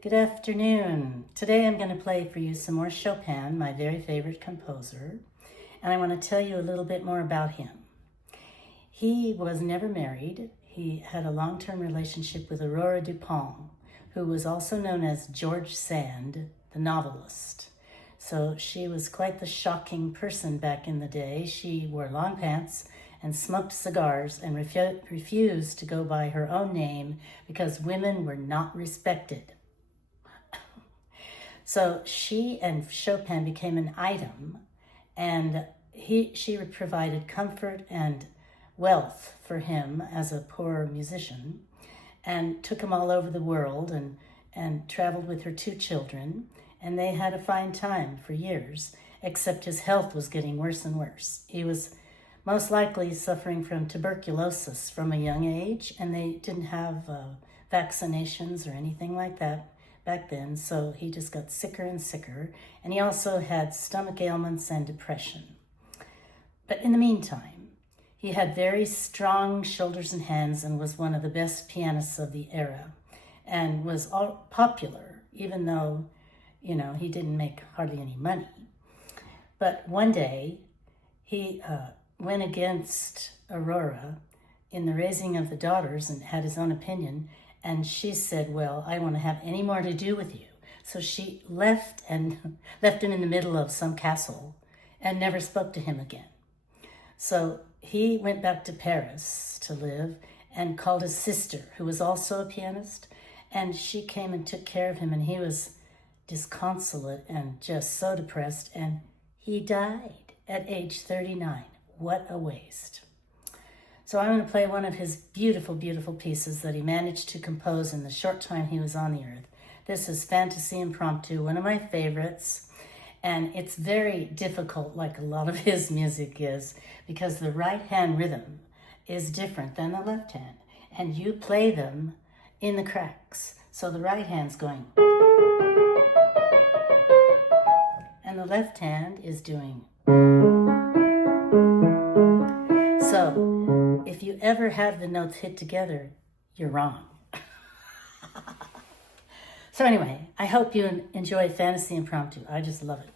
Good afternoon. Today I'm going to play for you some more Chopin, my very favorite composer, and I want to tell you a little bit more about him. He was never married. He had a long-term relationship with Aurora Dupont, who was also known as George Sand, the novelist. So she was quite the shocking person back in the day. She wore long pants and smoked cigars and refused to go by her own name because women were not respected. So she and Chopin became an item, and she provided comfort and wealth for him as a poor musician, and took him all over the world and traveled with her 2 children, and they had a fine time for years, except his health was getting worse and worse. He was most likely suffering from tuberculosis from a young age, and they didn't have vaccinations or anything like that back then, so he just got sicker and sicker, and he also had stomach ailments and depression. But in the meantime, he had very strong shoulders and hands and was one of the best pianists of the era, and was popular, even though, he didn't make hardly any money. But one day, he went against Aurora in the raising of the daughters and had his own opinion. And she said, well, I don't want to have any more to do with you. So she left him in the middle of some castle and never spoke to him again. So he went back to Paris to live and called his sister, who was also a pianist. And she came and took care of him, and he was disconsolate and just so depressed. And he died at age 39. What a waste. So I'm going to play one of his beautiful, beautiful pieces that he managed to compose in the short time he was on the earth. This is Fantaisie Impromptu, one of my favorites. And it's very difficult, like a lot of his music is, because the right hand rhythm is different than the left hand. And you play them in the cracks. So the right hand's going, and the left hand is doing. So, if you ever have the notes hit together, you're wrong. So anyway, I hope you enjoy Fantaisie Impromptu. I just love it.